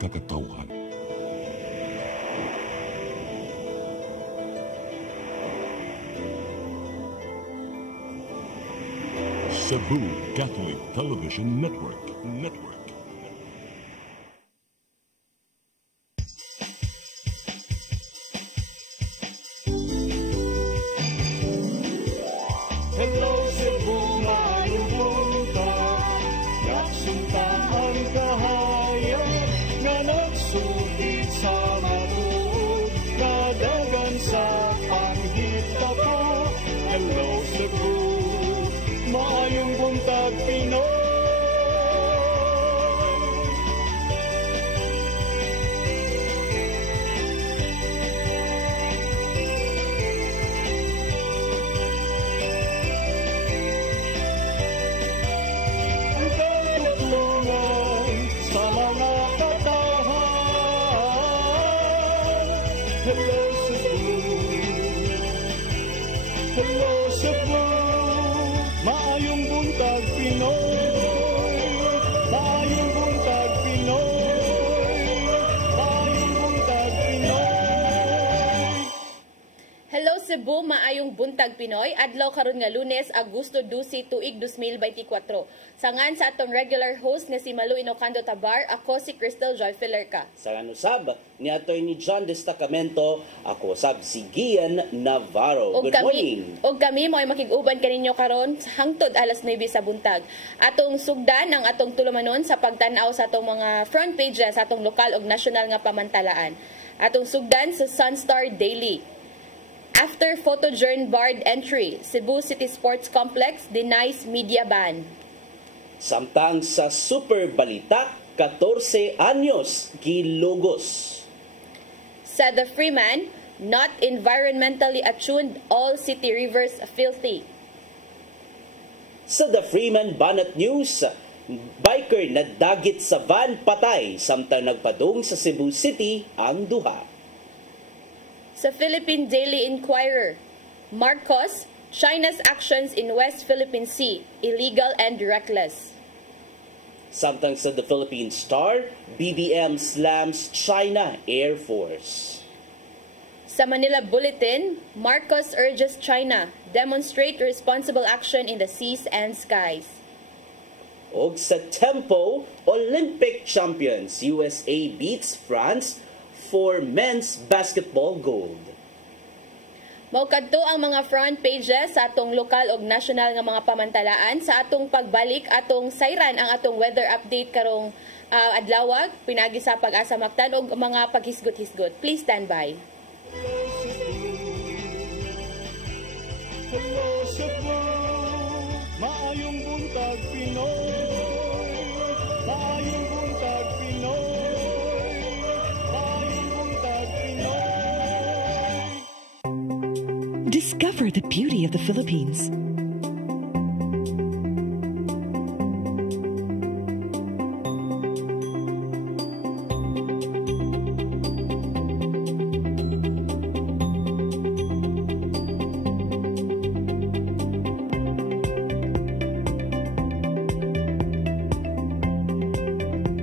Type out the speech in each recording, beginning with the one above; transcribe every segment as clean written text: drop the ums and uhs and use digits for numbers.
kakatawhan. Cebu Catholic Television Network. Hello Cebu, maayong buntag. Naksunta ang kahayag nga nagsulit sa matuod, nadagan sa panghitabo. Hello Cebu, maayong buntag Pinoy. Ang katutulungan sa mga katahan. Hello Cebu, hello Cebu, maayong buntag Pinoy, maayong buntag Pinoy, maayong buntag Pinoy. Hello Cebu, maayong buntag Pinoy. Adlaw karon nga Lunes, Agosto 12, tuig 2024. Sangan sa atong regular host nga si Malu Inocando Tabar, ako si Crystal Joy Filerca. Sa usab ni Atty. John Destacamento, ako sab si Gian Navarro. Good morning. Og kami mo ay makig-uban kaninyo karon hangtod alas 9 sa buntag. Atong sugdan ang atong tulumanon sa pagtan-aw sa atong mga front pages sa atong lokal ug national nga pamantalaan. Atong sugdan sa Sunstar Daily. After photojourn barred entry, Cebu City Sports Complex denies media ban. Samtang sa Super Balita, 14 anyos gilugos. Sa The Freeman, not environmentally attuned, all city rivers filthy. Sa The Freeman Banat News, biker na dagit sa van patay samtang nagpadung sa Cebu City ang duha. Sa Philippine Daily Inquirer, Marcos, China's actions in West Philippine Sea, illegal and reckless. Samtang sa The Philippine Star, BBM slams China Air Force. Sa Manila Bulletin, Marcos urges China, demonstrate responsible action in the seas and skies. Og sa Tempo, Olympic champions, USA beats France for men's basketball gold. Maukadto ang mga front pages sa atong lokal ug national nga mga pamantalaan sa atong pagbalik atong sayran ang atong weather update karong adlawag pinagi sa pag-asa maktan og mga paghisgot-hisgot. Please stand by. Hello Cebu, maayong buntag Pinoy, maayong buntag Pinoy, maayong buntag Pinoy. Discover the beauty of the Philippines.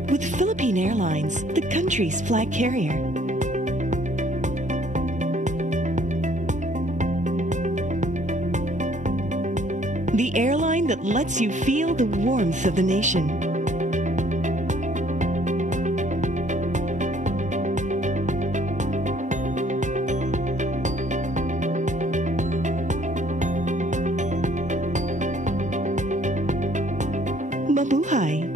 With Philippine Airlines, the country's flag carrier. The airline that lets you feel the warmth of the nation. Mabuhay!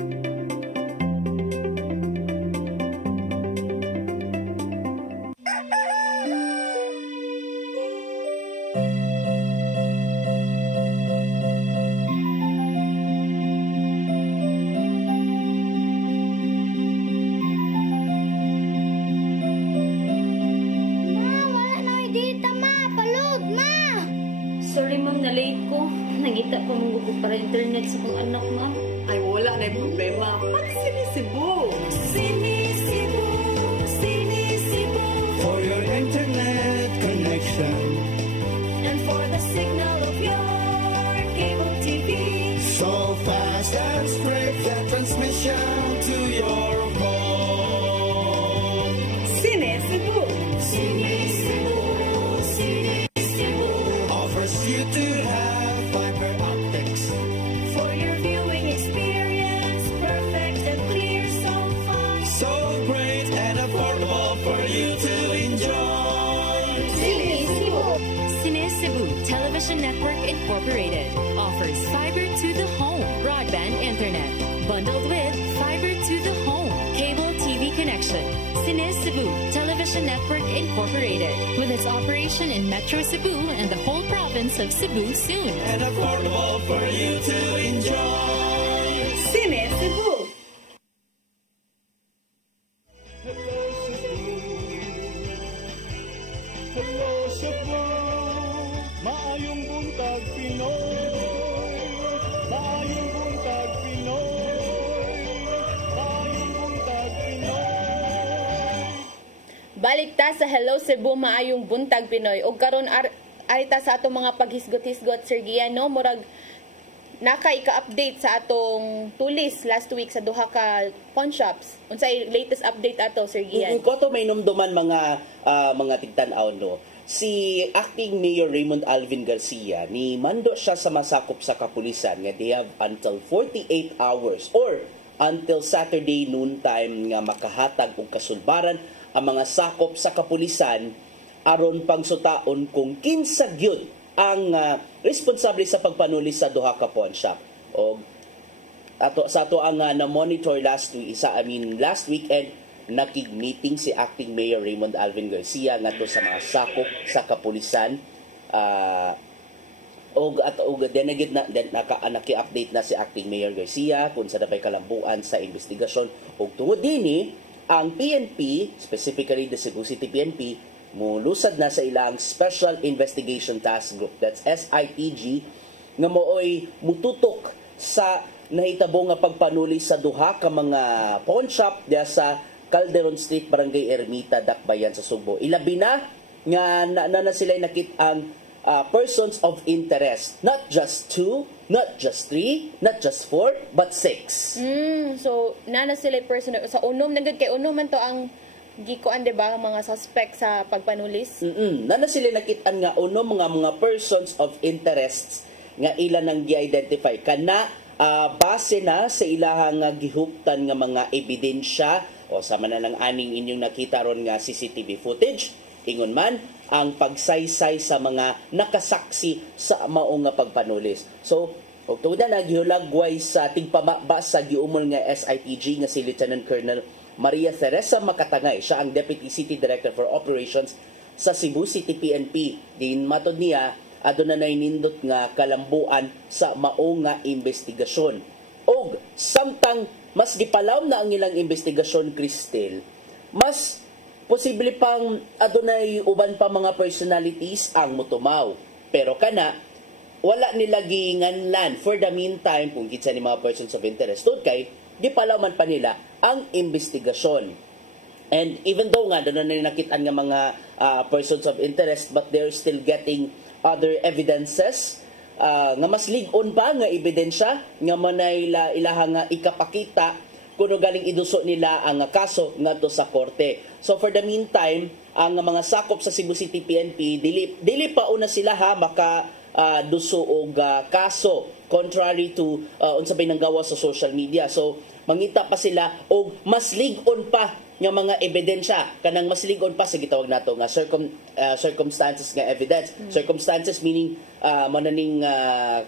Sorry ma'am, na-late ko. Nangita ko mong gusto para internet sa kong anak ma'am. Ay, wala na yung problema. Mag-Sinisibu! Sinisibu, Sinisibu. For your internet connection And for the signal of your cable TV. so fast and straight, that transmission to your phone. Cine Cebu Television Network Incorporated offers fiber to the home broadband internet bundled with fiber to the home cable TV connection. Cine Cebu Television Network Incorporated, with its operation in Metro Cebu and the whole province of Cebu soon. And affordable for you to enjoy. Cine Cebu. Hello Cebu, hello Cebu, maayong buntag Pinoy, maayong buntag Pinoy, maayong buntag Pinoy. Balik ta sa Hello Cebu, maayong buntag Pinoy. Og karon arita sa atong mga paghisgot-hisgot, Sir Gian, no? Murag naka-update sa atong tulis last week sa duha ka pawn shops. Unsay latest update ato, Sir Gian? Ko to may numduman mga tigtan-aw, no. Si acting Mayor Raymond Alvin Garcia ni mando siya sa masakop sa kapulisan nga they have until 48 hours or until Saturday noontime nga makahatag og kasulbaran ang mga sakop sa kapulisan aron pangsutaon kung kinsa gyud ang responsable sa pagpanuli sa duha ka pawn shop. O sa ato ang na monitor last weekend nakig-meeting si acting Mayor Raymond Alvin Garcia ngadto sa mga sakop sa kapulisan naki-update na si acting Mayor Garcia kung sa dabay kalambuan sa investigasyon ug tungod dinhi ang PNP, specifically the Cebu City PNP, mulusad na sa ilang Special Investigation Task Group, that's SITG, nga mooy mututok sa nahitabo nga pagpanuli sa duha ka mga pawn shop diya sa Calderon Street, Barangay Ermita, Dakbayan sa Sugbo. Ilabi na nga na sila nakit ang persons of interest, not just 2, not just 3, not just 4, but 6. So nana sila person sa unom nagad kay unom man to ang gikuan, di ba, mga suspect sa pagpanulis? Nana sila nakitaan nga mga persons of interests nga ilan ang gi-identify kana base na sa ilahang gihuptan nga mga ebidensya o sama na lang aning inyong nakita ron nga CCTV footage, ingon man ang pagsaysay sa mga nakasaksi sa mao nga pagpanulis. So og tuod na gihulagway sa tigpamaba sa giumol nga SITG nga si Lieutenant Colonel Maria Teresa Makatangay, siya ang Deputy City Director for Operations sa Cebu City PNP. Din matod niya, aduna nay nindot nga kalambuan sa mao nga investigasyon. Og samtang mas gipalaw na ang ilang investigasyon, Cristel, mas posible pang adunay uban pa mga personalities ang mutumaw. Pero kana wala nila ginganlan for the meantime kung kitsa ni mga persons of interest. Tod kay gipalaw man pa nila ang investigasyon. And even though nga doon na nakitaan nga mga persons of interest, but they're still getting other evidences nga mas lig-on pa nga ebidensya nga manay ilaha nga ikapakita kuno galing iduso nila ang kaso ngadto sa korte. So for the meantime, ang mga sakop sa Cebu City PNP dili pa una sila maka duso og kaso contrary to unsabay nang gawa sa social media. So mangita pa sila og mas lig-on pa nga mga ebidensya, kanang mas lig-on pa sa gitawag nato nga circumstances nga evidence. Circumstances meaning mananing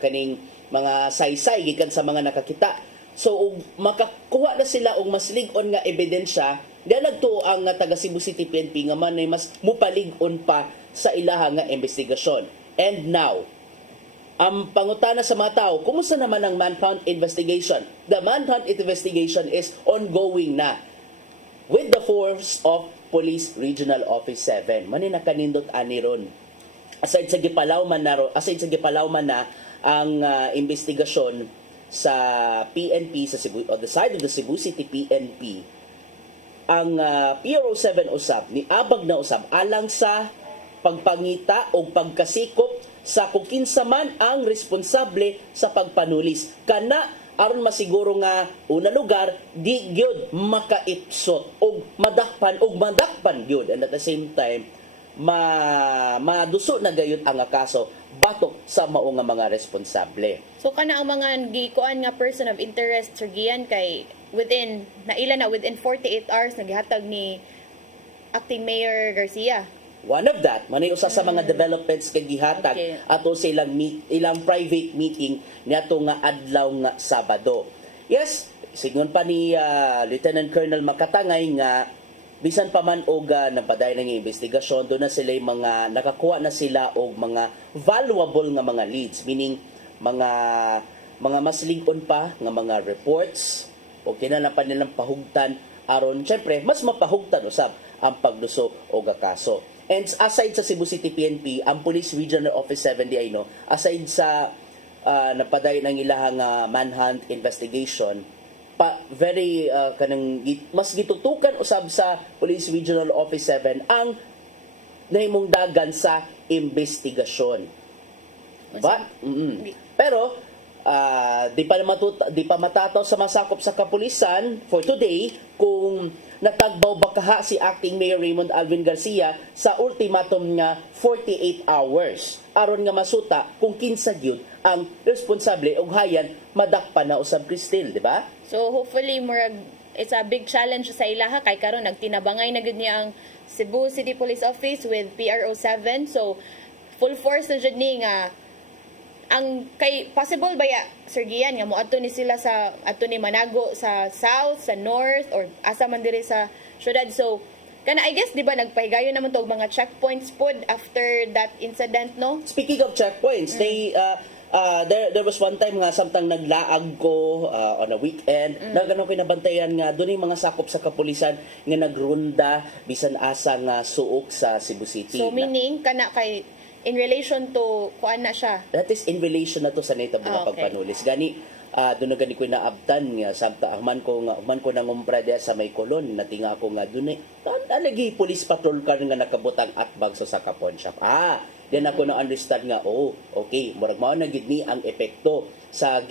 kaning mga saysay gikan sa mga nakakita. So og makakuha na sila og mas lig-on nga ebidensya, dialagto ang taga Cebu City PNP nga man ay mas mupalig-on pa sa ilaha nga investigasyon. And now, ang pangutana sa mga tao, kumusta naman ang manhunt investigation? The manhunt investigation is ongoing na with the force of Police Regional Office 7. Manin nakanindot ani ron. Aside sa gipalaw man na ang investigasyon sa PNP sa Cebu, on the side of the Cebu City PNP, ang PRO 7 usab ni abag na usab alang sa pagpangita o pagkasikop sa kung kinsa man ang responsable sa pagpanulis. Kana aron masiguro nga una lugar di gyud makaipsot og madakpan gyud, and at the same time maduso na gayud ang kaso batok sa mao nga mga responsable. So kana ang mga gikuan nga person of interest, Sir Gian, kay within 48 hours naghatag ni Acting Mayor Garcia. One of that, manay usa sa mga developments kay gihatag Okay. ato sa ilang private meeting niadto nga adlaw nga Sabado. Yes, sigon pa ni Lieutenant Colonel Makatangay nga bisan pa man og napaday ng investigasyon, doon na sila mga nakakuha na sila og mga valuable nga mga leads, meaning mga mas ligon pa nga mga reports o kinahanglan nilang pahugtan aron syempre mas mapahugtan usab ang pagduso og kaso. And aside sa Cebu City PNP, ang Police Regional Office 7 di ay no, aside sa napaday ng ilahang manhunt investigation, very kanang mas gitutukan usab sa Police Regional Office 7 ang nahimong dagan sa investigasyon. Pero di pa matataw sa masakop sa kapulisan for today kung natagbaw ba kaha si Acting Mayor Raymond Alvin Garcia sa ultimatum nga 48 hours aron nga masuta kung kinsa gyud ang responsable og hayan madakpan na usab Cristel, di ba? So hopefully it's a big challenge sa ilaha kay karon nagtinabangay na gud niya ang Cebu City Police Office with PRO 7. So full force na jud ni nga ang kay possible ba ya Sir Gian nga moadto ni sila sa adto ni Manago sa south, sa north or asa man diri sa syudad. So kana I guess di ba nagpahigayon naman to og mga checkpoints pod after that incident, no? Speaking of checkpoints, there was one time nga samtang naglaag ko on a weekend, nagano kinabantayan nga doon yung mga sakop sa kapulisan nga nagrunda bisan asa nga suok sa Cebu City. So meaning kana kay in relation to kuan na siya. That is in relation na to sa native mga pagpanulis. Gani doon na gani ko naabtan nga samta man ko nangumpra dia sa may kolon natinga ako nga doon lagi police patrol car nga nakabutang atbag sa kapon shop. Then ako na understand nga okay, murag mao na gid ni ang epekto sa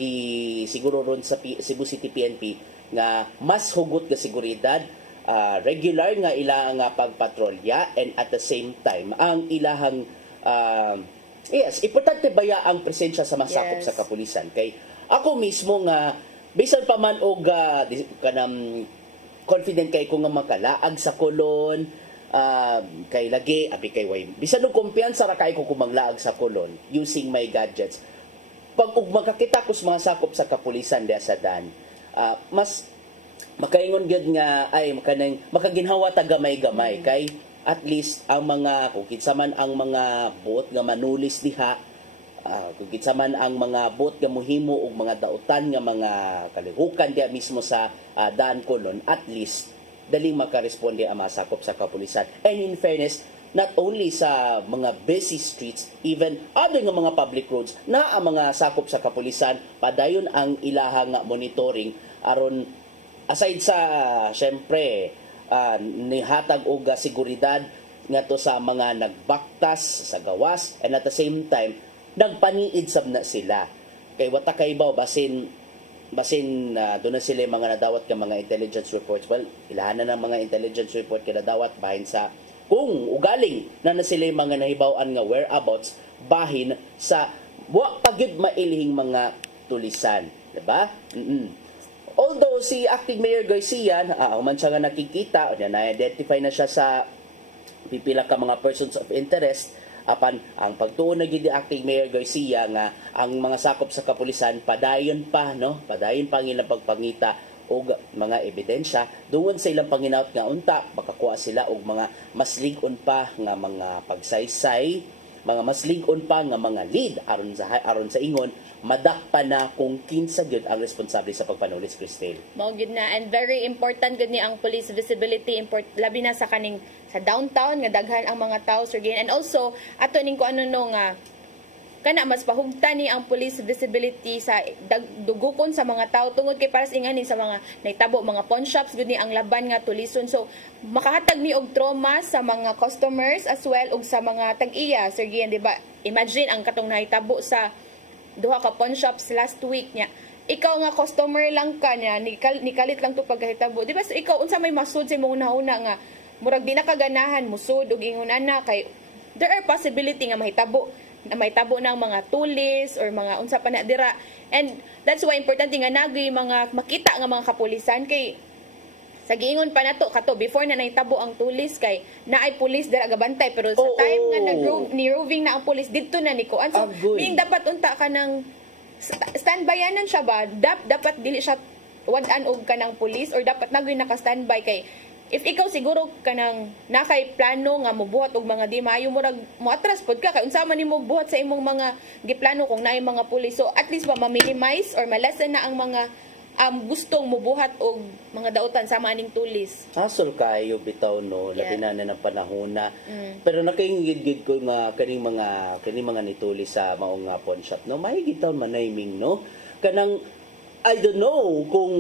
siguro ron sa Cebu City PNP nga mas hugot nga seguridad, regular nga ilang nga pagpatrolya, and at the same time ang ilahang yes, importante baya ang presensya sa masakop sa kapulisan. Kay ako mismo nga bisan pa man og kanang confident kay ko nga makalaag sa kolon, kay lagi abi kay way bisan og kumpiyansa ra kay ko kung maglaag sa kolon using my gadgets. Pag ug makakita ko sa mga sakop sa kapulisan diya sa Dan, mas makaingon gyud nga ay makaginhawa ta gamay-gamay kay at least ang mga kung kinsa man ang mga boat nga manulis diha, kung kinsa man ang mga boat nga mohimo og mga dautan nga mga kalihukan diha mismo sa daan kolon, at least daling makaresponde ang masakop sa kapulisan. And in fairness, not only sa mga busy streets, even other nga mga public roads na ang mga sakop sa kapulisan padayon ang ilahang monitoring aron aside sa syempre nihatag og seguridad ngadto sa mga nagbaktas sa gawas, and at the same time nagpaniid sab na sila kay wata kay baw basin doon na sila mga nadawat ka mga intelligence reports. Well, ilahan na ng mga intelligence report kada dawat bahin sa kung ugaling na sila mga nahibaw-an nga whereabouts bahin sa wa pagyud mailihing mga tulisan, diba? Although si Acting Mayor Garcia, man siya nga nakikita, na-identify na siya sa pipila ka mga persons of interest, apan ang pagtuon na gid Acting Mayor Garcia nga ang mga sakop sa kapulisan padayon pa ang ilang pagpangita og mga ebidensya doon sa ilang panginaut nga unta makakuha sila og mga mas lig-on pa nga mga pagsaysay, mga mas lig-on pa nga mga lead aron sa ingon madakpan na kung kinsa gyud ang responsable sa pagpanulis, Cristel. Mao gyud na, and very important gud ni ang police visibility, labi na sa kaning sa downtown nga daghan ang mga tao, Sir Gian. And also ato ning ko nga kana mas pahugtan ni ang police visibility sa dugukon sa mga tao tungod kay para sa ingani sa mga naitabo mga pawn shops gud ni ang laban nga tulison. So makahatag ni og trauma sa mga customers as well og sa mga tag-iya, Sir Gian, di ba? Imagine ang katong nahitabo sa duha ka pawn shops last week niya. Ikaw nga customer lang ka niya, nikalit lang to pagkahitabo. Di ba? So ikaw unsa may masud sa imong una nga murag di na kaganahan musud og ingon ana kay there are possibility nga mahitabo ng mga tulis or mga unsa pa na dira. And that's why importante nga nagay mga makita nga mga kapulisan kay sa giingon pa nato kato before na nahitabo ang tulis kay naay pulis dira gabantay pero sa time nga ni-roving na ang pulis didto na ni kuan. So being dapat unta ka ng standbyanan siya ba? Dapat dili siya wad-an og kanang pulis or dapat nagoy naka-standby kay if ikaw siguro kanang nakay plano nga mobuhat og mga di maayo murag moatras pod ka kay unsa man nimo buhat sa imong mga giplano kung naay mga pulis. So at least ba ma-minimize or malasan na ang mga gustong mubuhat og mga dautan sa maning tulis. Hasol kayo bitaw no, labi na ng panahon na. Pero nakaingid ko nga kaning mga nitulis sa maong nga pawn shop no, mahigit taon manaming no. Kanang I don't know kung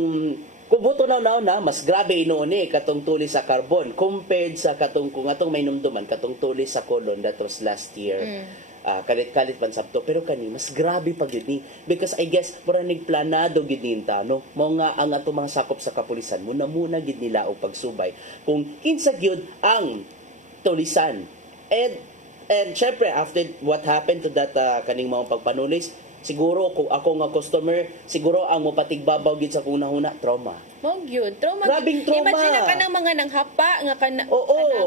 buto na mas grabe noon katong tulis sa carbon compared sa katong kung atong may numduman katong tulis sa colon that was last year. Kalit-kalit man sabto pero kani mas grabe pag yun ni because I guess para nagplanado gid ninta no mo nga ang ato mga sakop sa kapulisan muna gid nila og pagsubay kung kinsa gyud ang tulisan and syempre after what happened to that kaning mga pagpanulis siguro kung ako nga customer siguro ang mopatigbabaw gid sa kunahuna trauma. Mong gyud, trauma. Grabing trauma. Imagine ka ng mga nanghapa nga kanang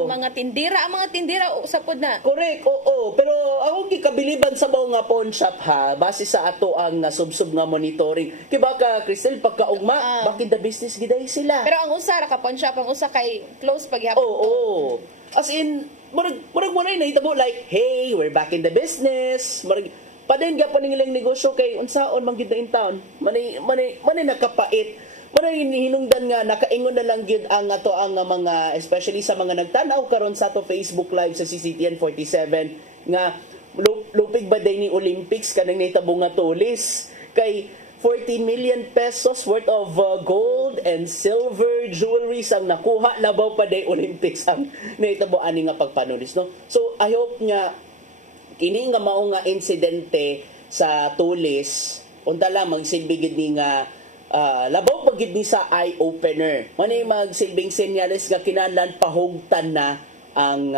mga tindira, ang mga tindira usapod na. Correct. Oo. Pero ako gikabiliban sa mga pawn shop ha base sa ato ang nasubsob nga monitoring. Kay baka Cristel pagkaugma bakit the business giday sila. Pero ang usa ra ka pawn shop, ang usa kay close paghihapon. Oo. As in murag mo na nahitabo like hey, we're back in the business. Murag padayon gyapon ning ilang negosyo kay unsaon man gyud na in town. Manay nakapait. Manay hinungdan nga nakaingon na lang gyud ang ato ang mga especially sa mga nagtanaw karon sa ato Facebook live sa CCTN 47 nga lupig ba day ni Olympics kanang nahitabo nga tulis kay 14 million pesos worth of gold and silver jewelries ang nakuha labaw pa day Olympics ang nahitabo ani nga pagpanulis no. So I hope nga kini nga mao nga insidente sa tulis unta lang magsilbi gid ni nga labaw pagid ni sa eye opener manay magsilbing senyales nga kinahanglan pahugtan na ang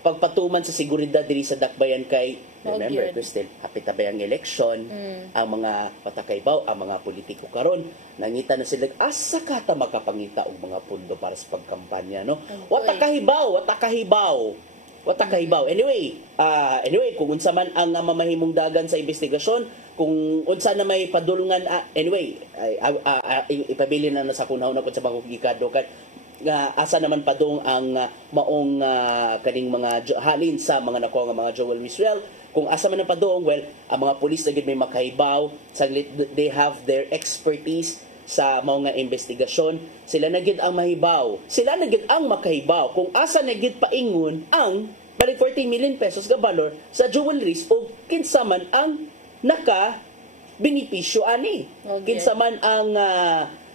pagpatuman sa seguridad diri sa dakbayan kay remember Cristel hapit na ba ang election ang mga patakaybaw ang mga politiko karon nangita na sila asa ka ta makapangita og mga pundo para sa pagkampanya no watakahibaw anyway kung unsa man ang mamahimong dagan sa investigasyon kung unsa na may padulungan anyway ipabili na sa kunahon na sa mga gikado nga asa naman padung ang maong kaning mga halin sa mga nakuha nga mga jewelry well kung asa man ang padung well ang mga pulis na gid may makahibaw saglit they have their expertise sa mga investigasyon sila na gid ang mahibaw sila na gid ang makahibaw kung asa na gid paingon ang balik 14 million pesos ga valor sa jewelries o kinsa man ang naka benepisyo ani kinsa man ang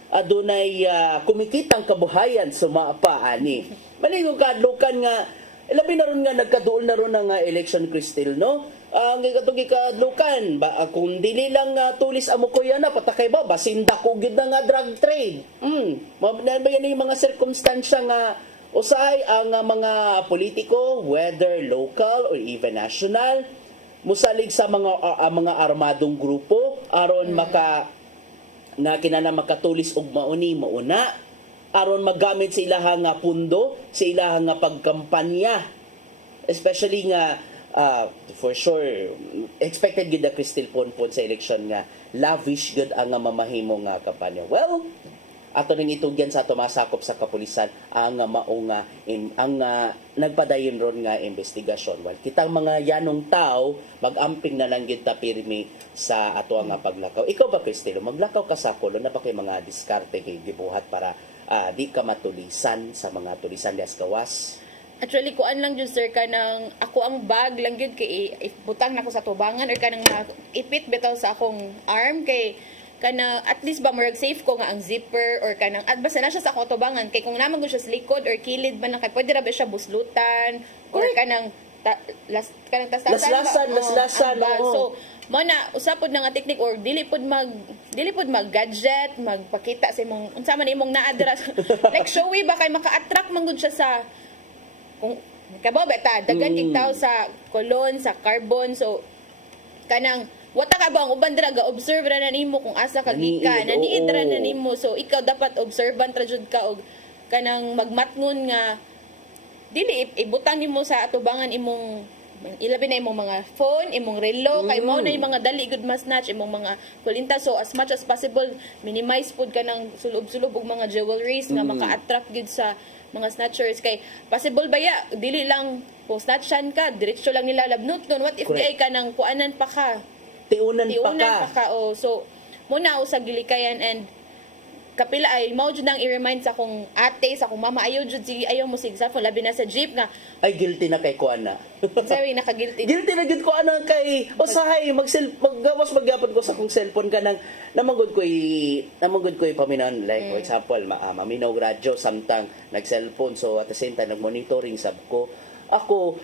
adunay kumikitang kabuhayan sumapa ani maningon kadlukan nga labi na ron nga nagkaduol na ron ang election Cristel no ang ikadlukan ba kung dili lang tulis amo ko yan patakay ba basinda ko gid nga drug trade mabayan yung mga circumstansya nga usahay ang mga politiko whether local or even national musalig sa mga armadong grupo aron nga kinana makatulis og mauna aron magamit sa ilahang nga pundo sa ilahang nga pagkampanya especially nga for sure expected gid the Cristel Ponpon sa election nga lavish gud ang mamahimo nga kampanya well ato ning itugyan sa ato masakop sa kapulisan ang mao nga ang nagpadayon ron nga investigasyon well kitang mga yanong tao magamping na lang gyud ta pirmi sa ato nga paglakaw ikaw ba Cristel maglakaw ka sa kulo na ba kay mga diskarte kay gibuhat para di ka matulisan sa mga tulisan dias gawas actually kuan lang jud sir kanang ako ang bag lang gyud kay butang nako sa tubangan or kanang ipit bitaw sa akong arm kay kana at least ba murag safe ko nga ang zipper or kanang at basta na siya sa kotobangan kay kung naman ko siya sa likod or kilid ba na kay pwede ra ba siya buslutan or kanang laslasan so mo na usapod na nga technique or dili pod mag gadget magpakita sa imong unsa man imong naa dira like showy ba kay maka-attract man gud siya sa kung kabaw beta dagan kig tawo sa kolon sa carbon so kanang wata ka ba ang uban dira ga observe ra na nimo kung asa ka gikan, naniid ra na nimo. So ikaw dapat observant ra jud ka og kanang magmatngon nga dili ibutang nimo sa atubangan imong ilabi na imong mga phone, imong relo, kay mao na yung mga dali good mas snatch, imong mga kulinta. So as much as possible, minimize pud ka ng sulob-sulob og mga jewelries nga maka-attract gud sa mga snatchers. Kay possible ba ya, dili lang kung snatchan ka, diretso lang nila labnot nun. What if di ay ka nang kuanan pa ka? Tiunan pa ka. Oh. So, muna sa gilikayan and kapila ay mao jud nang i-remind sa akong ate, sa akong mama, ayaw jud sige, ayaw mo sig cellphone labi na sa jeep nga ay guilty na kay kuana. sorry, naka-guilty. Guilty na gid ko ana kay usahay maggawas magyapon ko sa akong cellphone kanang namangod ko'y paminan like for example maminaw radyo samtang nag-cellphone, so at the same time nag-monitoring sab ko. Ako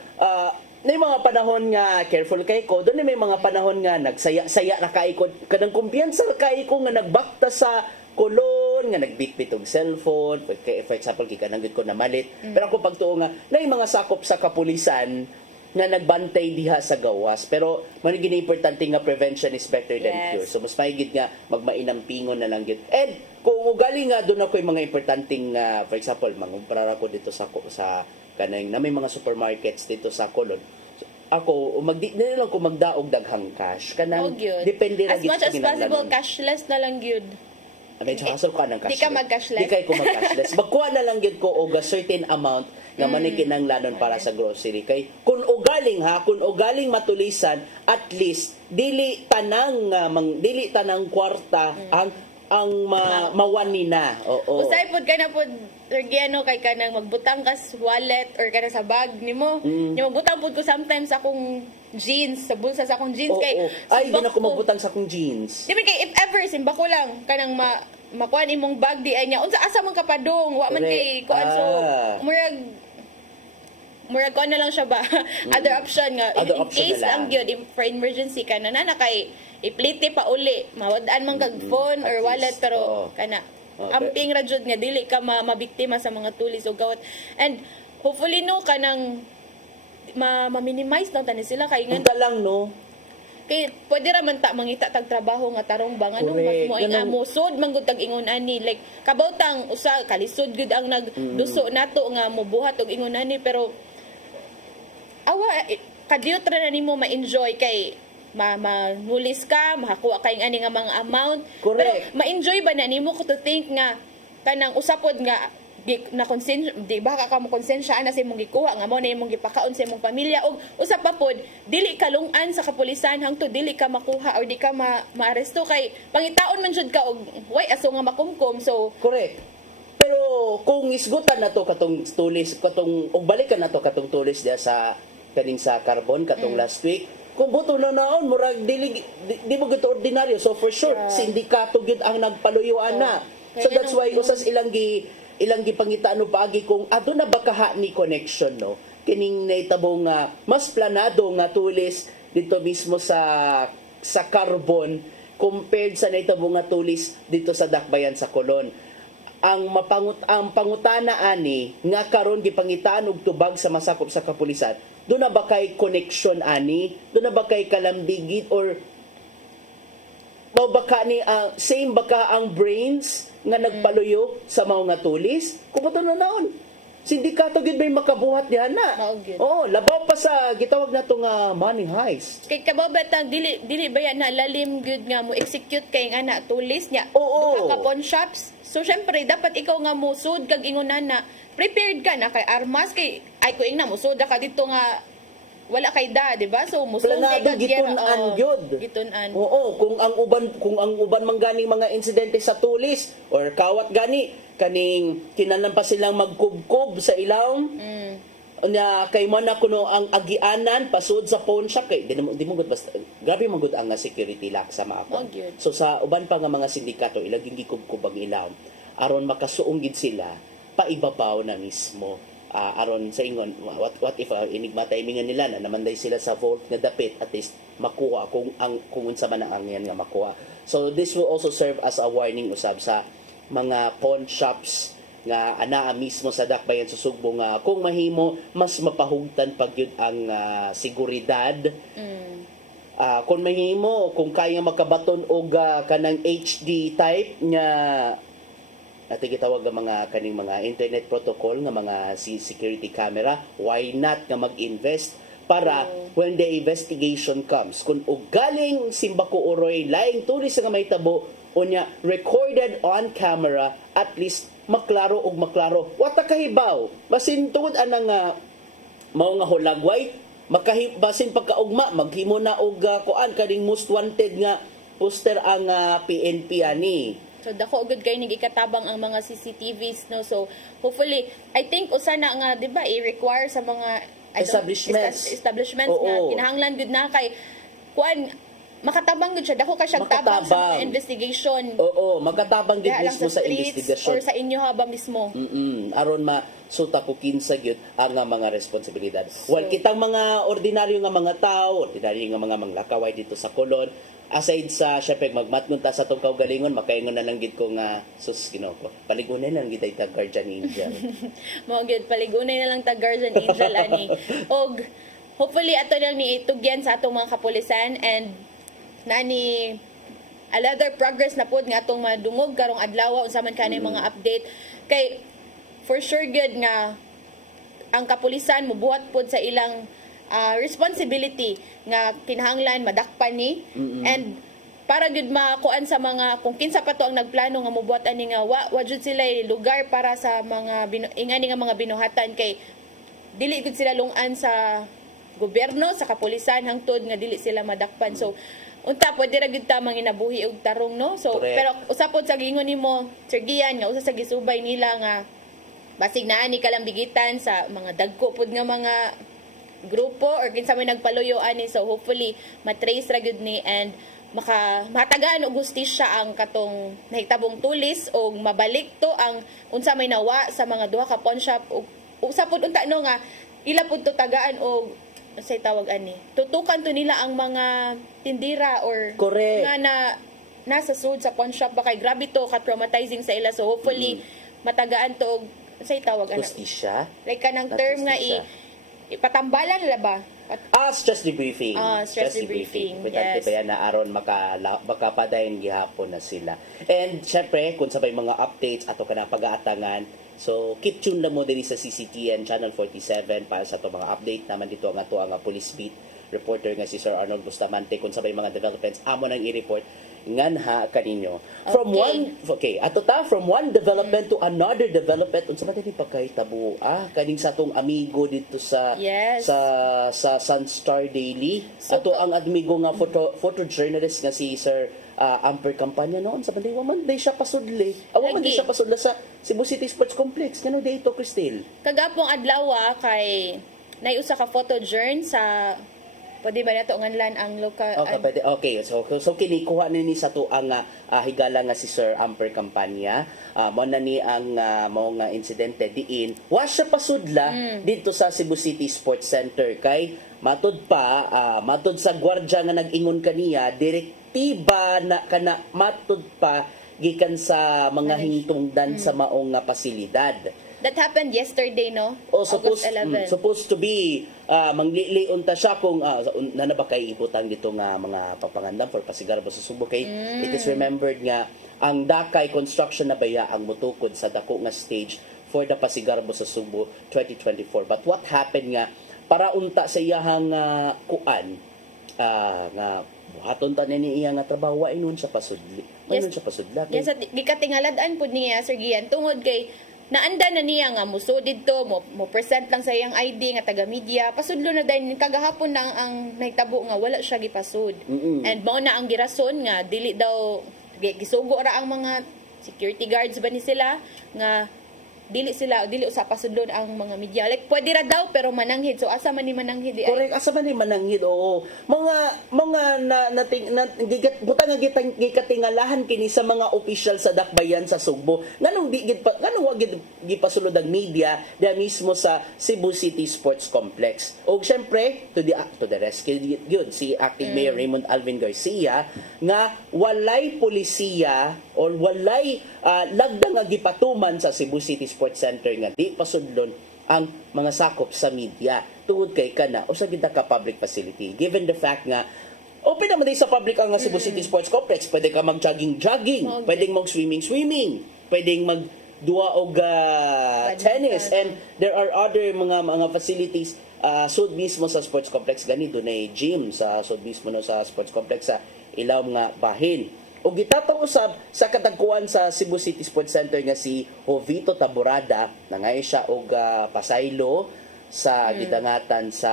may mga panahon nga careful kay ko, doon may mga panahon nga nagsaya-saya na kay ko, kanang kumpiyansa kay ko nga nagbakta sa kulon nga nagbitbit og cellphone, for example kikananggit ko na malit. Pero ako pagtuo nga nay mga sakop sa kapulisan nga nagbantay diha sa gawas, pero man gini importante nga prevention is better than cure. So mas maigid nga magmainampingon na lang gyud. And kung ugali nga doon ako yung mga importanteng for example mangumpara ko dito sa kanang na may mga supermarkets dito sa Colon. Ako lang ko magdaog daghang cash kanang depende ra as much as possible cashless na lang gyud. Medyo hasol ka ng cashless. Di ka mag-cashless. Di kayo ko mag-cashless. Magkuha na lang yun ko og a certain amount nga manikin ang lanon para sa grocery. Kay kung ugaling matulisan, at least dili tanang kwarta ang mawani na. Oo. Usay pud ka na pud Sergiano kay kanang magbutang kas wallet or kana sa bag nimo. Yung magbutang pud ko sometimes akong jeans sa bulsa sa akong jeans kay ay di na ko magbutang sa akong jeans. Di man kay if ever simba ko lang kanang makuan imong bag di ay niya unsa asa man kapadong wa man kay kuan so murag kuan na lang siya ba other option nga in case lang gyud for emergency kana na kay iplite pa uli mawad-an man kag phone or wallet pero kana amping ra jud nga dili ka mabiktima sa mga tulis o gawat. And hopefully no kanang ma-minimize lang tani sila kay nga lang no. Kay pwede ra man ta mangita tag trabaho nga tarong ba ngano mo ay musod man gud tag ingon ani like kabawtang usa kalisod gud ang nagduso nato nga mobuhat og ingon ani pero awa kadiyot ra na nimo ma-enjoy kay manulis ka, makakuha kay ani nga mga amount. Correct. Pero ma-enjoy ba na nimo ko to think nga kanang usapod nga na konsensya, di ba ka mo konsensya na sa imong gikuha nga mo na imong gipakaon sa imong pamilya og usap pa pod dili ka lungan sa kapulisan hangtod dili ka makuha or di ka maaresto kay pangitaon man jud ka og way aso nga makumkum. So correct. Pero kung isgutan na to katong tulis katong og balikan na to katong tulis diya sa kaning sa carbon katong last week, kung buto na naon murag di mo gito ordinaryo, so for sure sindikato gyud ang nagpaluyuan na. So that's why usas ilang gipangitaan no paagi kung aduna ba kaha ni connection no kining nahitabo nga mas planado nga tulis dito mismo sa carbon compared sa nahitabo nga tulis dito sa Dakbayan sa Colon. Ang pangutana ani nga karon gipangitaan og tubag sa masakop sa kapulisan, do na ba kay connection ani, do na ba kay kalambigit or baka ni same baka ang brains nga nagpaluyo sa mga nga tulis kung bato na naon sindikato gid may makabuhat diha na. Oo, labaw pa sa gitawag nato nga money heist. Kay kababatang dili ba yan na lalim gyud nga mo execute kay nga na tulis niya. Oo. Duha ka pawn shops. So syempre dapat ikaw nga musud kag ingunan na prepared ka na kay armas kay ay ko ing na musud ka dito nga wala kay da, di ba? So musud kay gitun-an gyud. Gitun-an. Oo, kung ang uban man ganing mga insidente sa tulis or kawat gani kaning kinahanglan pa silang magkubkob sa ilawom. Nya kay man na kuno ang agianan pasud sa pawn shop kay di mo gud basta grabe man gud ang security lock sa maapon. So sa uban pa nga mga sindikato ilaging gikubkob ang ilawom aron makasuong gid sila paibabaw na mismo. Aron sa ingon what if enigma timingan nila na namanday sila sa vault nga dapit at least makuha kung unsa man ang angyan nga makuha. So this will also serve as a warning usab sa mga pawn shops nga anaa mismo sa Dakbayan sa Sugbo nga kung mahimo mas mapahugtan pag yun ang seguridad kung mahimo, kung kaya makabaton og kanang HD type nga natin gitawag ang mga kaning mga internet protocol nga mga security camera, why not nga mag-invest para when the investigation comes, kung galing Simbako Oroy, laing tulis nga may tabo, unya recorded on camera, at least maklaro og maklaro. Wata kahibaw, basin tungod anang mao nga hulagway, basin pagkaugma, maghimo na og kuan kaning most wanted nga poster ang PNP ani. So dako ugod kay nagikatabang ang mga CCTVs, no. So hopefully I think usa na nga, di ba, i-require sa mga establishments nga kinahanglan gud na kay kuan makatabang gud siya, dako ka siyang tabang sa mga investigation. Oo, makatabang gud mismo sa investigation or sa inyo ba mismo. Aron masuta ko kinsa gyud ang mga responsibilidad. Well, kitang mga ordinaryo nga mga tao, ordinaryo nga mga manglakaway dito sa Colon, aside sa syempre magmatngon ta sa tong kaugalingon, makaingon na lang gid ko nga sus Ginoo, paligunay na lang gid ta guardian angel. Mo gid paligunay na lang ta guardian angel ani. Og hopefully ato lang ni itugyan sa atong mga kapulisan, and nani another progress na pod nga atong madungog karong adlaw unsa man kanay mga update, kay for sure good nga ang kapulisan mobuhat pod sa ilang responsibility nga kinahanglan madakpan ni, and para gud makuan sa mga kung kinsa pa to ang nagplano nga mobuhat ani nga wa jud sila lugar para sa mga ingani nga mga binuhatan, kay dili gud sila lungan sa gobyerno, sa kapulisan hangtod nga dili sila madakpan. So unta pwede ra gud ta manginabuhi og tarong, no. So correct. Pero usapod sa gingon nimo Sir Gian nga usa sa gisubay nila nga basig naa ni kalambigitan sa mga dagko pod nga mga grupo or kinsa may nagpaluyo ani. So hopefully matrace ra gud ni, and matagaan og hustisya ang katong nahitabong tulis, o mabalik to ang unsa may nawa sa mga duha ka pawn shop, og usa pod unta no nga ila pod to tagaan og say tawag ani, tutukan to nila ang mga tindira or correct nga nasa sud sa pawn shop ba, kay grabe to ka traumatizing sa ila. So hopefully matagaan to og say tawag ana hustisya, like kanang term nga ipatambalan nila ba? Stress debriefing. Stress debriefing. Yes. Yes. Na aron makapadayon gihapon na sila. And syempre, kung sabay mga updates ato kana pag-aatangan, so keep tuned lang mo diri sa CCTN Channel 47 para sa to mga update naman dito ang ato ang police beat reporter nga si Sir Arnold Bustamante. Kung sabay mga developments amo nang i-report nganha kaninyo. From one development to another development, unsa man din pagkahitabo kaning sa atong amigo dito sa sa Sunstar Daily. Ato ang amigo nga photojournalist nga si Sir Amper Campanya noon sa banday man day siya pasudli. Man day siya pasudla sa Cebu City Sports Complex. Kano dito, Cristel? Kagapong adlaw kay naiusa ka photojourn sa pwede ba nato nganlan ang local pwede. Okay, so kinikuha ni sa to ang higala nga si Sir Amper Campanya. Mao na ni ang mao nga insidente diin. Wa siya pasudla dito sa Cebu City Sports Center, kay matud sa gwardiya nga nag-ingon kaniya, direktiba na kana matud pa gikan sa mga hingtungdan sa maong nga pasilidad. That happened yesterday, no? Supposed 11. Supposed to be mangliliun ta siya kung na ba kay ibutang dito nga mga papangandam for Pasigarbo sa Subo, kay it is remembered nga ang Dakay construction na baya ang mutukod sa dako nga stage for the Pasigarbo sa Subo 2024. But what happened nga para unta sa iyahang kuan nga buhaton ta ni iya nga trabaho wa inon siya pasudli. Inon siya pasudla. Yes, gikatingaladaan pud niya Sir Gian tungod kay naanda na niya nga muso dito mo present lang sa iyang ID nga taga media, pasudlo na din kagahapon nang ang nahitabo nga wala siya gipasud. And mao na ang girason nga dili daw gisugo ra ang mga security guards ba ni sila nga dili usa pasudlon ang mga media, like pwede ra daw pero mananghid. So asa man ni mananghid correct, asa man ni mananghid. Oo, butang nga gikatingalahan kini sa mga official sa dakbayan sa Sugbo nganong wa gid gipasulod ang media da mismo sa Cebu City Sports Complex. Og syempre to the rescue yun si acting Mayor Raymond Alvin Garcia nga walay polisiya or walay lagda nga gipatuman sa Cebu City Sports Center nga di pasudlon ang mga sakop sa media tungod kay kana usa gid ka public facility, given the fact nga Open naman din sa public ang Cebu City Sports Complex. Pwede ka mag-jogging-jogging, pwedeng mag-swimming-swimming, pwedeng mag-dua og tennis, and there are other mga facilities sud mismo sa sports complex gani dunay gym sa sud mismo no sa sports complex sa ilaw nga bahin. O gitatong usab sa katagkuan sa Cebu City Sports Center nga si Jovito Taborada, nangay siya og pasaylo sa gidangatan sa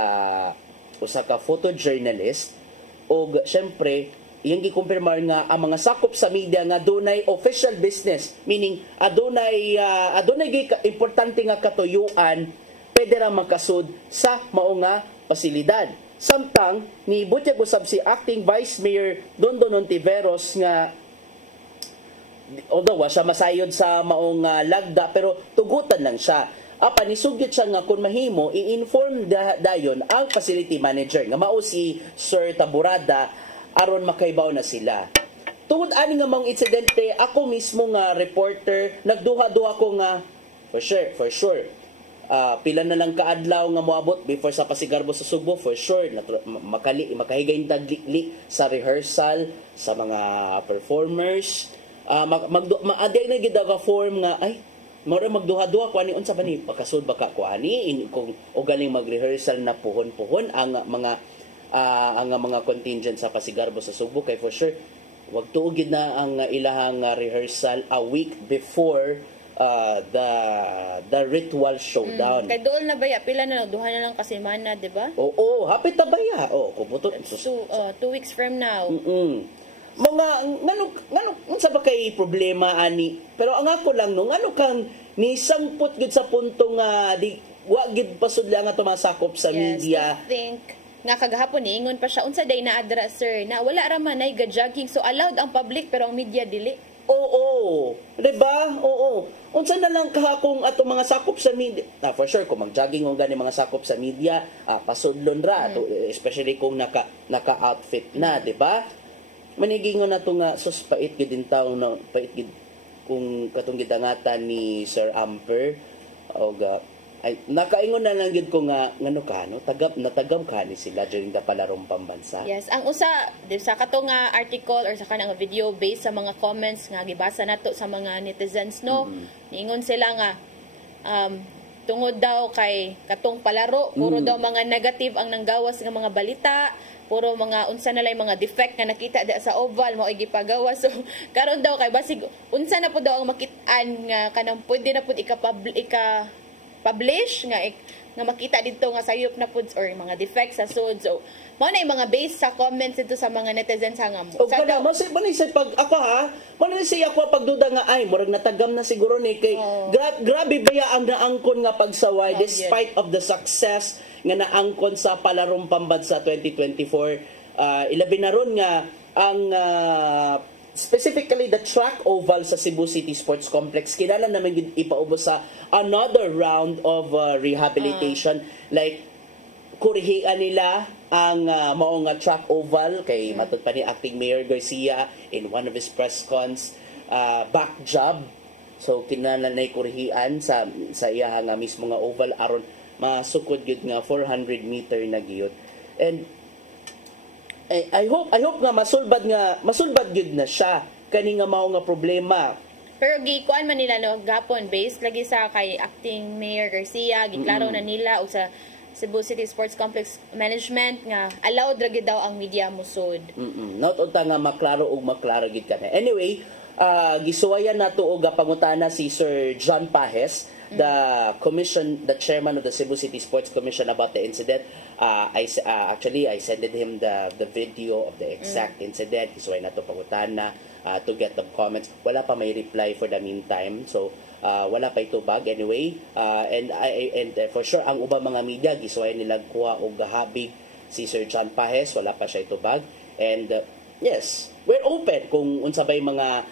usa ka photojournalist. Og syempre, iyang gikumpirmar nga ang mga sakop sa media nga dunay official business, meaning adunay importante nga katuyuan pwede ra makasud sa mao nga pasilidad. Samtang ni butyag usab si Acting Vice Mayor Dondon Ontiveros nga although siya masayod sa maong lagda pero tugutan lang siya. Apa nisugyot siya nga kung mahimo i-inform dayon ang facility manager nga mao si Sir Taborada aron makaibaw na sila. Tungod ani nga maong insidente, ako mismo nga reporter nagduha-duha ko nga for sure pila na lang kaadlaw nga moabot before sa Pasigarbo sa Subo, for sure makahigay taglikli sa rehearsal sa mga performers. Maaday na gid ka form nga ay mora magduha-duha ko ani unsa ba ni pakasud baka ko ani kung o galing mag-rehearsal na puhon-puhon ang mga contingent sa Pasigarbo sa Subo, kay for sure wag tuog gid na ang ilahang rehearsal a week before the ritual showdown. Kay dool na baya pila na duha na lang kasemana, di ba? Oo, hapit na baya. Kumutot. 2 weeks from now. Mga ngano unsa ba kay problema ani? Pero ang ako lang no, ngano kang nisampot gid sa punto nga di wa gid pasud lang nga tumasakop sa media. I think nga kagahapon ingon pa siya unsa day na adra sir na wala ra man ay jogging, so allowed ang public pero ang media dili. Oo. Diba? Oo. Unsa na lang kahakong ato mga sakop sa media. For sure, kung mag-jogging o gani mga sakop sa media, pasudlon ra. Especially kung naka-outfit na, diba? Manigingon na ito nga, sus, pait gid din tao, no? Pait gid kung katong gidangatan ni Sir Amper. O ay nakaingon na lang gid ko nga ngano ka no natagab ka ni sila during the palarong pambansa. Yes, ang usa sa katong article or sa kanang video based sa mga comments nga gibasa nato sa mga netizens no, niingon sila nga tungod daw kay katong palaro puro daw mga negative ang nanggawas nga mga balita, puro mga unsa na lay mga defect nga nakita sa oval mo gipagawas. So karon daw kay basig unsa na pud daw ang makit-an nga kanang pwede na pud publish nga makita dito nga sayop na pud or mga defects sa sud. So mao na yung mga base sa comments dito sa mga netizens nga mo. O kada manisay pag ako manisay ako pagduda nga ay murag natagam na siguro ni kay grabe baya ang naangkon nga pagsaway despite of the success nga naangkon sa palarong pambansa 2024. Ilabi na ron nga ang specifically the track oval sa Cebu City Sports Complex kinala naman ipaubos sa another round of rehabilitation, like kurihian nila ang maong track oval kay matud pa ni Acting Mayor Garcia in one of his press cons, back job, so kinala na kurihian sa iya nga mismo nga oval aron masukod gyud nga 400 meter na gyud. And I hope nga masulbad gyud na siya kani nga mao nga problema. Pero gikuan man nila no gapon based lagi sa kay Acting Mayor Garcia giklaro na nila og sa Cebu City Sports Complex Management nga allowed ra gyud daw ang media musud. Not unta nga maklaro gid kana. Anyway, gisuwayan nato og pangutana si Sir John Pajes, the chairman of the Cebu City Sports Commission, about the incident. I sent him the video of the exact incident. Gisuwayan nato pangutana to get the comments. Wala pa may reply for the meantime. So wala pa itubag anyway. And for sure ang ubang mga media gisuwayan nila kuha og gahabig si Sir John Pajes, wala pa siya itubag. And yes, we're open kung unsa bay mga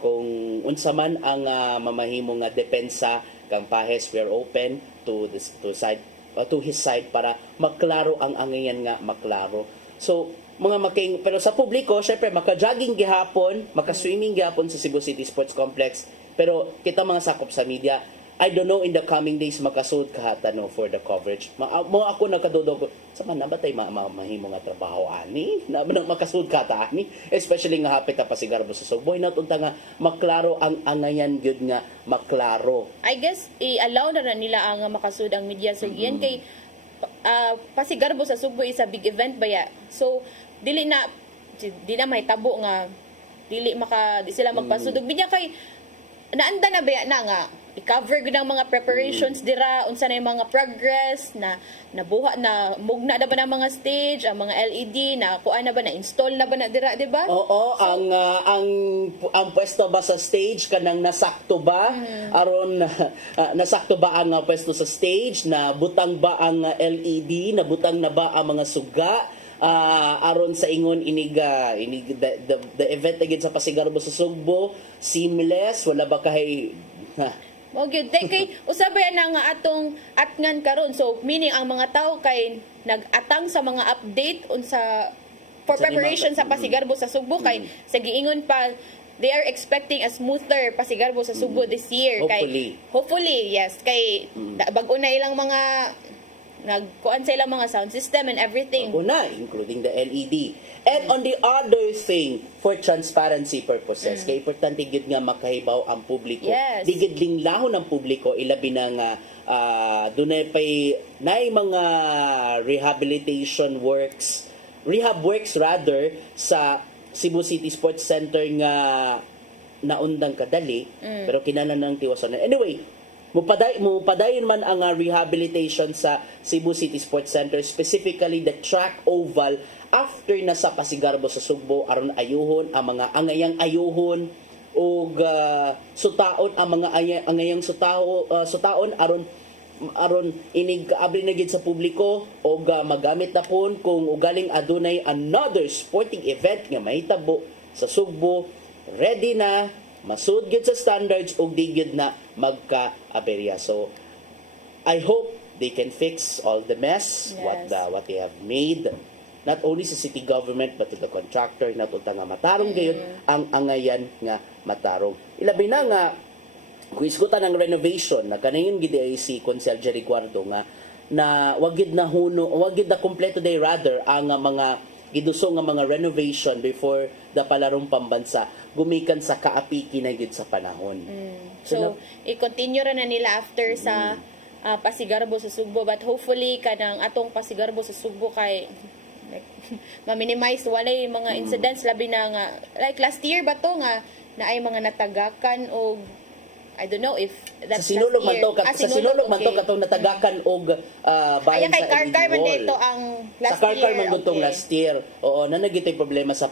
kung unsa man ang mamahimo nga depensa kang Pajes. We're open to his side para maklaro ang angayan nga maklaro. So pero sa publiko syempre maka-jogging gihapon, maka-swimming gihapon sa Cebu City Sports Complex, pero kita mga sakop sa media I don't know in the coming days makasud ka no for the coverage. Mo ako nagkadudog sa man ba tay mahimo nga trabaho ani na makasud ka ta ani, especially nga hapit ta Pasigarbo sa Sugbo na tunta nga maklaro ang angayan gyud nga maklaro. I guess i-allow na nila ang makasud ang media sir Gian kay Pasigarbo sa Sugbo is a big event baya. So dili na may tabo nga di sila magpasudog binya kay naanda na baya na nga i-cover gud ang mga preparations dira unsa na yung mga progress na nabuhat na mugna na ba na mga stage ang mga LED na kuan na ba na install na ba na dira di ba? Oo, so, ang pwesto ba sa stage kanang nasakto ba aron nasakto ba ang pwesto sa stage na butang ba ang LED na butang na ba ang mga suga aron sa ingon inig the event again sa Pasigarbo sa Sugbo seamless wala ba kay mo gyud kay usabay na nga atong atngan karon so meaning ang mga tao kay nag-atang sa mga update unsa for preparation sa Pasigarbo sa Sugbo kay sa giingon pa they are expecting a smoother Pasigarbo sa Sugbo this year. Hopefully yes kay bag-o na ilang mga nagkuan sa ilang mga sound system and everything. Una, including the LED. And on the other thing, for transparency purposes, kay importante gid nga makahibaw ang publiko. Yes. Di gid linglahon ang publiko ilabi na nga dunay pay nay mga rehab works rather sa Cebu City Sports Center nga naundang kadali pero kinahanglan ng tiwason. Anyway, Mupadayon man ang rehabilitation sa Cebu City Sports Center, specifically the track oval after na sa Pasigarbo sa Sugbo aron ayuhon ang mga angayang ayuhon ug sutaon ang mga angayang sutaon aron inig abri na gid sa publiko ug magamit na pon kung ugaling adunay another sporting event nga mahitabo sa Sugbo, ready na masud gyud sa standards ug di gyud na magka-aberya. So I hope they can fix all the mess what they have made, not only sa city government but to the contractor na tunta nga matarong gayud ang angayan nga matarong. Ilabi na nga kung isgutan ang renovation na kanayon gid ay si Consel Jerry Guardo nga na wagid na kompleto day rather ang mga giduso nga mga renovation before the palarong pambansa gumikan sa kaapiki na gid sa panahon. So i-continue ra na nila after sa Pasigarbo sa Sugbo but hopefully kanang atong Pasigarbo sa Sugbo kay ma-minimize walay mga incidents labi na nga like last year ba to nga na ay mga natagakan o I don't know if that's sa sinulog man to katong natagakan og bayan kay sa Karkar man dito ang last year. Sa Karkar man gutong last year. Oo, nanagitoy problema sa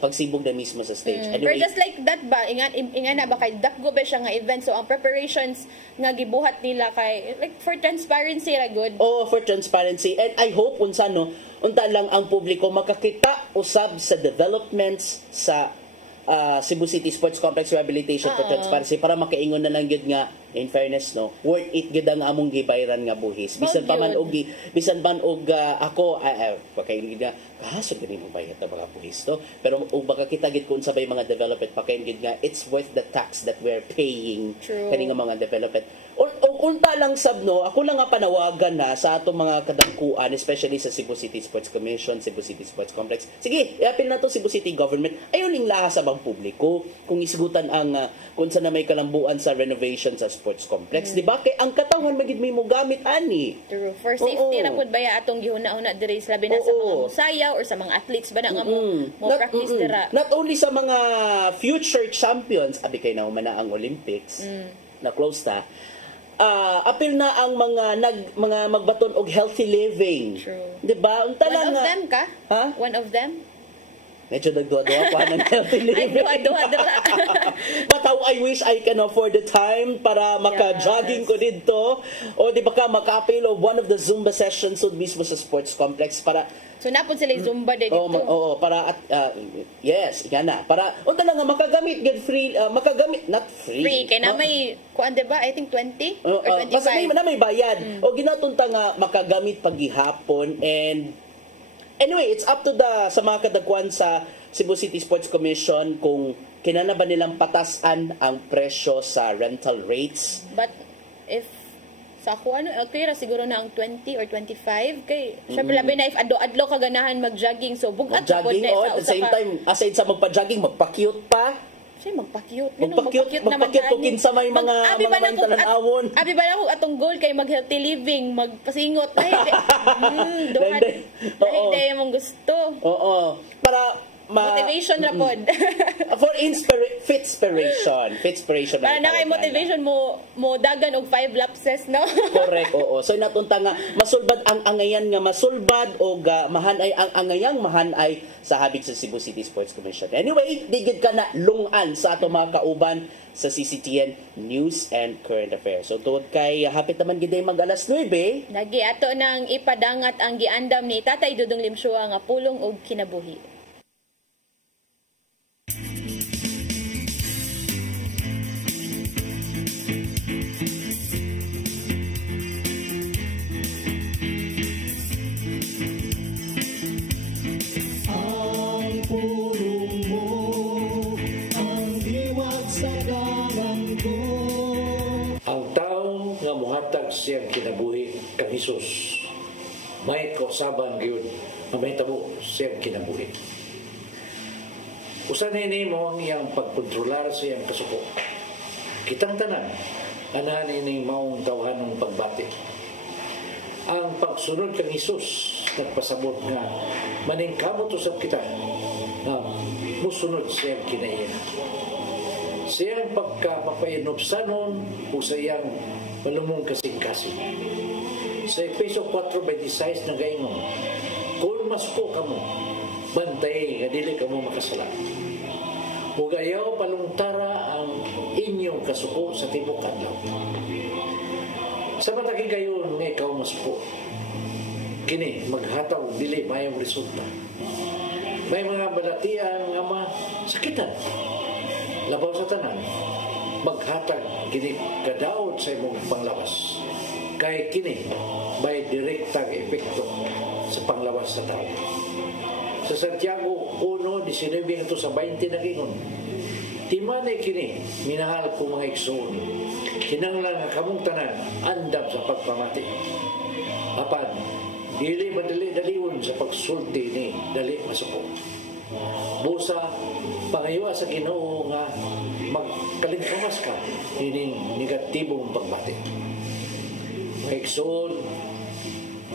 pagsibog na mismo sa stage. But Anyway, just like that ba ingan na ba kay dakgo ba siya nga event so ang preparations nga gibuhat nila kay like for transparency ra good. Oh, for transparency and I hope unta lang ang publiko makakita usab sa developments sa Cebu City Sports Complex Rehabilitation for Transparency para makaingon na lang gyud nga in fairness no worth it gyud ang among gibayran nga buhis bisan pa man og ako pakain gyud nga kahasod gani mo bayad ta mga buhis to pero ug baka kita gid kun sabay mga development pakain gyud nga it's worth the tax that we're paying kani nga mga development unta lang sab no ako lang nga panawagan na sa atong mga kadangkuan especially sa Cebu City Sports Commission, Cebu City Sports Complex. Sige, iapil na to Cebu City government. Ayon ning laha sa bang publiko kung isigutan ang kung sa na may kalambuan sa renovation sa sports complex. Di ba? Kay ang katawhan magid may mo gamit ani. True. For safety ra pud baya atong gihuna-una diri labi na sa mga musayaw or sa mga athletes ba na nga mo practice dira. Not only sa mga future champions, abi kay na humana ang Olympics. Na close ta. Apil na ang mga magbaton og healthy living. True. 'Di ba? Unta lang One of them ka? Ha? One of them? Medyo nagduwa-duwa pa ng healthy living. Ay, duwa. But how I wish I can afford the time para maka-jogging ko dito. O di ba ka maka-apil of one of the Zumba sessions mismo sa sports complex para so napod sila Zumba dito. Oo, para yes, yan na. Para unta lang nga makagamit get free, makagamit not free. Free kay na may kuan diba? I think 20 or 25. Basta na may bayad. O ginatunta nga makagamit paghihapon and anyway, it's up to sa mga kadagkuan sa Cebu City Sports Commission kung kinana ba nilang patasan ang presyo sa rental rates. But if sa ako okay ra siguro na ang 20 or 25 kay syempre labi na if adlo ka ganahan mag-jogging so bugat sa pod Jogging na at the same time aside sa magpa-jogging magpa-cute pa. Siya magpa-cute. Magpa-cute kung kinsa may mga talan-awon. Abi ba na ako atong goal kay mag-healthy living, magpasingot. Ay, duhan. Dahil mong gusto. Oo. Para motivation na pod. For inspiration. Para na kay motivation mo dagan og 5 lapses, no? Correct, oo. So natunta nga masulbad ang angayan nga masulbad o mahanay ang angayang mahanay sa habig sa Cebu City Sports Commission. Anyway, digid ka na lungan sa ato mga kauban sa CCTN News and Current Affairs. So tuod kay hapit naman gid mag alas 9. Nagi ato nang ipadangat ang giandam ni Tatay Dudong Limsua nga pulong og kinabuhi. Siyang kinabuhi kang Hesus. May kausaban gyud mamahitabo siyang kinabuhi. Usa ni mo ang iyang pagkontrolar sa iyang kasuko. Kitang tanan anahan ini maong tawhanong pagbati. Ang pagsunod kang Hesus nagpasabot nga maningkamot usab kita na musunod siyang kinaiya. Siyang pagkapapainobsanon o sa iyang palumong kasing-kasing. Sa Efeso 4:26 na gayon, kung masko kamo, bantay nga dili kamo makasala. Ug ayaw palungtara ang inyong kasuko sa tibok adlaw. Sa matagi gayon nga ikaw masko, kini maghataw dili mayong resulta. May mga balatian nga masakitan. Labaw sa tanan, maghatag kini kadaot sa imong panglawas. Kay kini may direktang epekto sa panglawas sa tao. Sa Santiago 1:19 sa 20 nagingon, timanay kini, minahal ko mga igsoon, kinanglan nga kamong tanan andam sa pagpamati. Apan, dili madali-daliwon sa pagsulti ni dali masuko. Busa pangayo sa Ginoo nga magkalingkawas ka ining negatibong pagbati. Maigsoon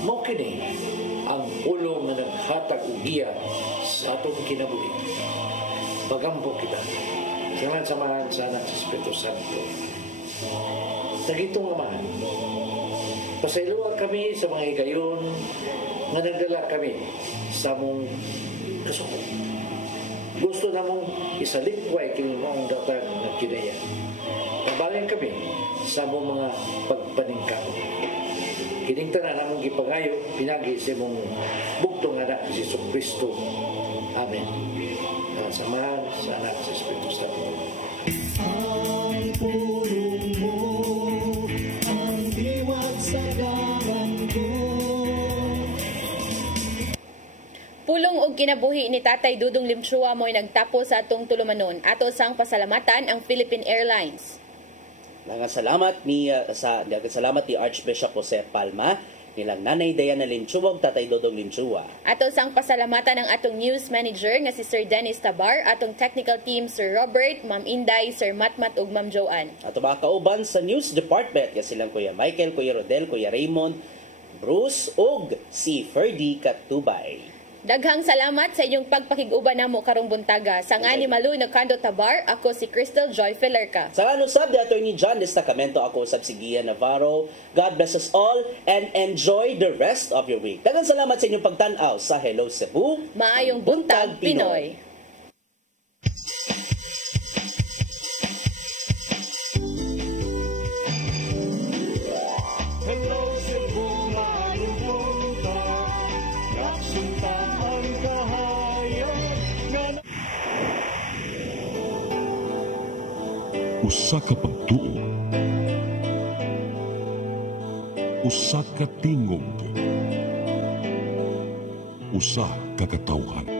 mo kini ang pulong nga naghatag og giya sa atong kinabuhi. Pagampo kita samahan sa anak sa Espiritu Santo. Nagitong amahan, pasayloa kami sa mga higayon nga nagdala kami sa mong kasuko. Gusto namong isalikway kini maong datang na kinaya. Kabayan kami sa mong mga pagpaningkap. Kining tanan namong gipangayo pinagi sa mong bugtong anak si Jesucristo. Amen. Samahan sa anak sa Espiritu Santo. Ang pulong mo, ang diwag sa ko. Pulong og kinabuhi ni Tatay Dudong Limsua mo'y nagtapos sa atong tulumanon. Ato sang pasalamatan ang Philippine Airlines. Salamat ni Archbishop Jose Palma, nilang Nanay Diana Limsua, Tatay Dudong Limsua. Ato sang pasalamatan ang atong news manager nga si Sir Dennis Tabar, atong technical team Sir Robert, Ma'am Inday, Sir Matmat ug Ma'am Joanne. Ato mga kauban sa news department nga silang Kuya Michael, Kuya Rodel, Kuya Raymond, Bruce ug si Ferdy Katubay. Daghang salamat sa inyong pagpakig-uban namo karong buntaga. Sa nga ni Malu Nagkando Tabar, ako si Crystal Joy Filerca. Sa nga sab di Attorney John Destacamento, ako sab si Gia Navarro. God bless us all and enjoy the rest of your week. Daghang salamat sa inyong pagtan-aw sa Hello Cebu. Maayong buntag Pinoy. Usa ka pagtuo, usa ka tingog, usa ka katawhan.